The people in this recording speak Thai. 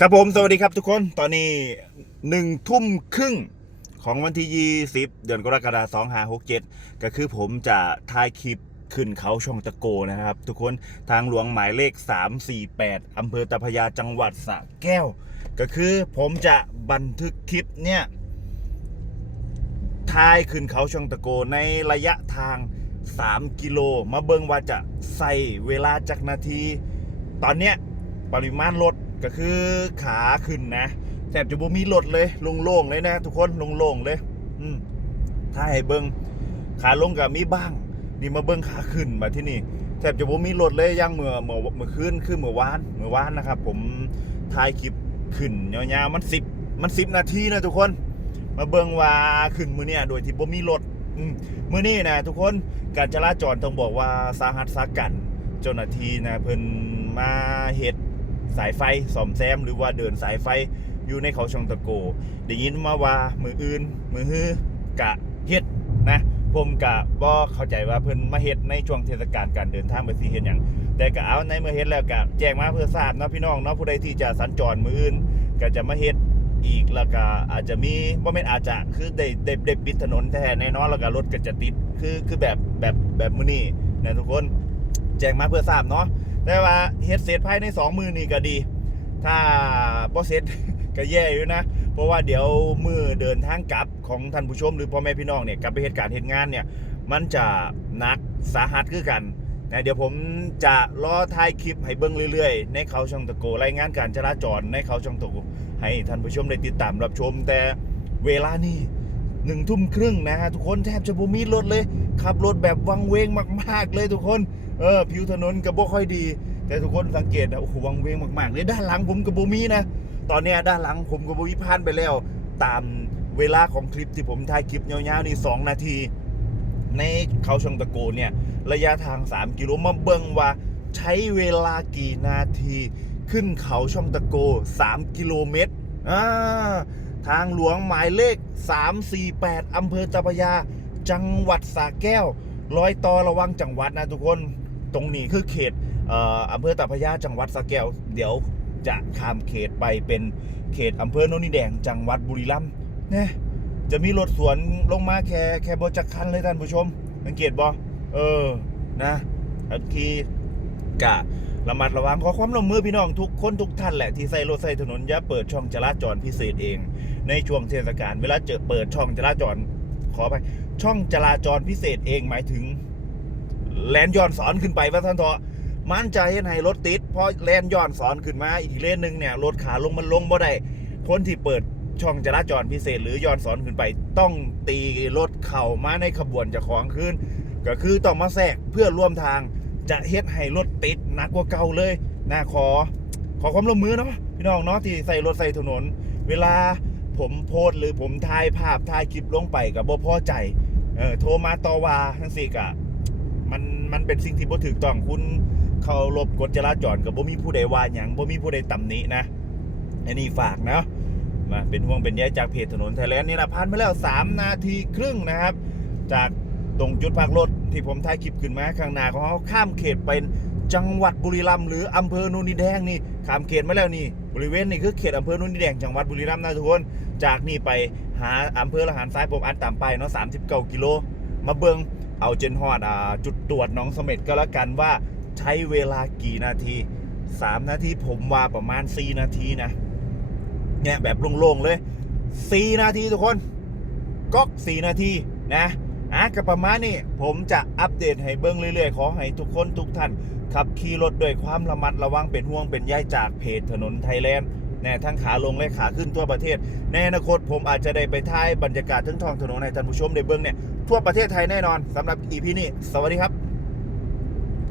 ครับผมสวัสดีครับทุกคนตอนนี้หนึ่งทุ่มครึ่งของวันที่ 20 เดือนกรกฎาคม2567 ก็คือผมจะถ่ายคลิปขึ้นเขาช่องตะโกนะครับ ทุกคนทางหลวงหมายเลข 348 อำเภอตะพยาจังหวัดสระแก้ว ก็คือผมจะบันทึกคลิปเนี่ยถ่ายขึ้นเขาช่องตะโกในระยะทาง 3 กิโล มาเบิงว่าจะใส่เวลาจากนาที ตอนเนี้ยปริมาณรถ ก็คือขาขึ้นนะแทบจะบ่มีรถเลยโล่งๆเลยนะ ทุกคนโล่งๆเลย อืมถ้าให้เบิ้งขาลงกับมีบ้าง นี่มาเบิ้งขาขึ้นมาที่นี่แทบจะบ่มีรถเลยยังเมื่อเมื่อเมื่อคืนคือเมื่อวานเมื่อวานนะครับ ผมถ่ายคลิปขึ้นยาวๆมันสิบมันสิบนาทีนะทุกคน มาเบิ้งว่าขึ้นมือเนี่ยโดยที่บ่มีรถมือนี่นะทุกคนการจราจรต้องบอกว่าสาหัสสากันเจ้าหน้าที่นะเพิ่นมาเฮ็ด สายไฟซ่อมแซม หรือว่าเดินสายไฟอยู่ในเขาชองตะโกได้ยินมาว่ามืออื่น มือฮือกะเฮ็ดนะผมกะบ่เข้าใจว่าเพิ่นมาเฮ็ดในช่วงเทศกาลการเดินทางไปสิเฮ็ดหยังแต่ก็เอาในเมื่อเฮ็ดแล้วก็แจ้งมาเพื่อทราบเนาะพี่น้องเนาะผู้ใดที่จะสัญจรมืออื่นก็จะมาเฮ็ดอีกแล้วก็อาจจะมีบ่แม่นอาจจะคือได้ได้ได้ปิดถนนแท้แน่นอนแล้วก็รถก็จะติดคือคือแบบแบบแบบมื้อนี้นะทุกคน แจ้งมาเพื่อทราบเนาะ แต่ว่าเฮ็ดเสร็จภายในสองมือนี่ก็ดี ถ้าบ่เสร็จก็แย่อยู่นะ เพราะว่าเดี๋ยวมือเดินทางกลับของท่านผู้ชมหรือพ่อแม่พี่น้องเนี่ยกลับไปเหตุการณ์เหตุงานเนี่ย มันจะหนักสาหัสคือกันนะเดี๋ยวผมจะรอถ่ายคลิปให้เบิ่งเรื่อยๆ ในเขาช่องตะโกรายงานการจราจรในเขาช่องตะโกให้ท่านผู้ชมได้ติดตามรับชมแต่เวลานี่ หนึ่งทุ่มครึ่งนะฮะทุกคนแทบจะบ่มีรถเลย ขับรถแบบวังเวงมาก ๆ เลยทุกคนเออผิวถนนก็บ่ค่อยดี แต่ทุกคนสังเกตนะโอ้โหวังเวงมากๆเลยด้านหลังผมก็บ่มีนะตอนเนี้ยด้านหลังผมก็บ่มีผ่านไปแล้ว ตามเวลาของคลิปที่ผมถ่ายคลิปยาวๆนี่2นาที ในเขาชงตะโกเนี่ยระยะทาง 3 กิโลมาเบิ่งว่าใช้เวลากี่นาที ขึ้นเขาช่องตะโก 3 กิโลเมตรอ่า ทางหลวงหมายเลข 348 อำเภอตะพยา จังหวัดสระแก้ว รอยต่อระวังจังหวัดนะทุกคน ตรงนี้คือเขตอำเภอตะพยา จังหวัดสระแก้ว เดี๋ยวจะข้ามเขตไปเป็นเขตอำเภอโนนนิแดง จังหวัดบุรีรัมย์นี่จะมีรถสวนลงมาแค่แค่บจักคันเลยท่านผู้ชม สังเกตบ่เออ นะอันคีกะระมัดระวังขอความร่วมมือพี่น้องทุกคนทุกท่านแหละที่ใส่รถใส่ถนนอย่าเปิดช่องจราจรพิเศษเอง ในช่วงเทศกาลเวลาเจอเปิดช่องจราจรขอไปช่องจราจรพิเศษเองหมายถึง แลนย้อนสอนขึ้นไปว่าท่านเถอมั่นใจให้รถติดเพราะแลนย้อนสอนขึ้นมาอีกเลนหนึ่งเนี่ยรถขาลงมันลงบ่ได้คนที่เปิดช่องจราจรพิเศษหรือย้อนสอนขึ้นไป ต้องตีรถเข่ามาในขบวนจะของขึ้น ก็คือต้องมาแทรกเพื่อร่วมทางจะเฮ็ดให้รถติดหนักกว่าเก่าเลยนะขอ ขอความร่วมมือเนาะพี่น้องเนาะที่ใส่รถใส่ถนน เวลา ผมโพสหรือผมถ่ายภาพถ่ายคลิปลงไปกับบ่พอใจเออโทรมาต่อว่าทั้งสี่กะมันมันเป็นสิ่งที่บ่ถูกต้องคุณเคารพกฎจราจรกับบ่มีผู้ใดว่าหยังบ่มีผู้ใดตำหนินะอันนี้ฝากนะมาเป็นห่วงเป็นใยจากเพจถนนไทยแลนด์นี่ละผ่านมาแล้ว 3 นาทีครึ่งนะครับ จากตรงจุดพักรถที่ผมถ่ายคลิปขึ้นมาข้างหน้าของเขาข้ามเขตเป็น จังหวัดบุรีรัมย์หรืออำเภอโนนดินแดงนี่ขามเขตมาแล้วนี่ บริเวณนี่คือเขตอำเภอโนนดินแดงจังหวัดบุรีรัมย์นะทุกคน จากนี่ไปหาอำเภอละหารซ้ายผมอัดตามไปเนาะ39กิโล มาเบิงเอาเจนฮอดจุดตรวจน้องสม็ดก็แล้วกันว่าใช้เวลากี่นาที3นาทีผมว่าประมาณ4นาทีนะเนี่ยแบบโล่งๆเลย4นาทีทุกคนก๊อก4นาทีนะ อะก็ประมาณนี้ผมจะอัปเดตให้เบิ้งเรื่อยๆ ขอให้ทุกคนทุกท่าน ขับขี่รถด้วยความระมัดระวังเป็นห่วงเป็นใยจากเพจถนนไทยแลนด์แน่ทั้งขาลงและขาขึ้นทั่วประเทศ ในอนาคตผมอาจจะได้ไปท่ายบรรยากาศทั้งท้องถนนในท่านผู้ชมได้เบิ้งเนี่ยทั่วประเทศไทยแน่นอนสำหรับอีพีนี้ สวัสดีครับ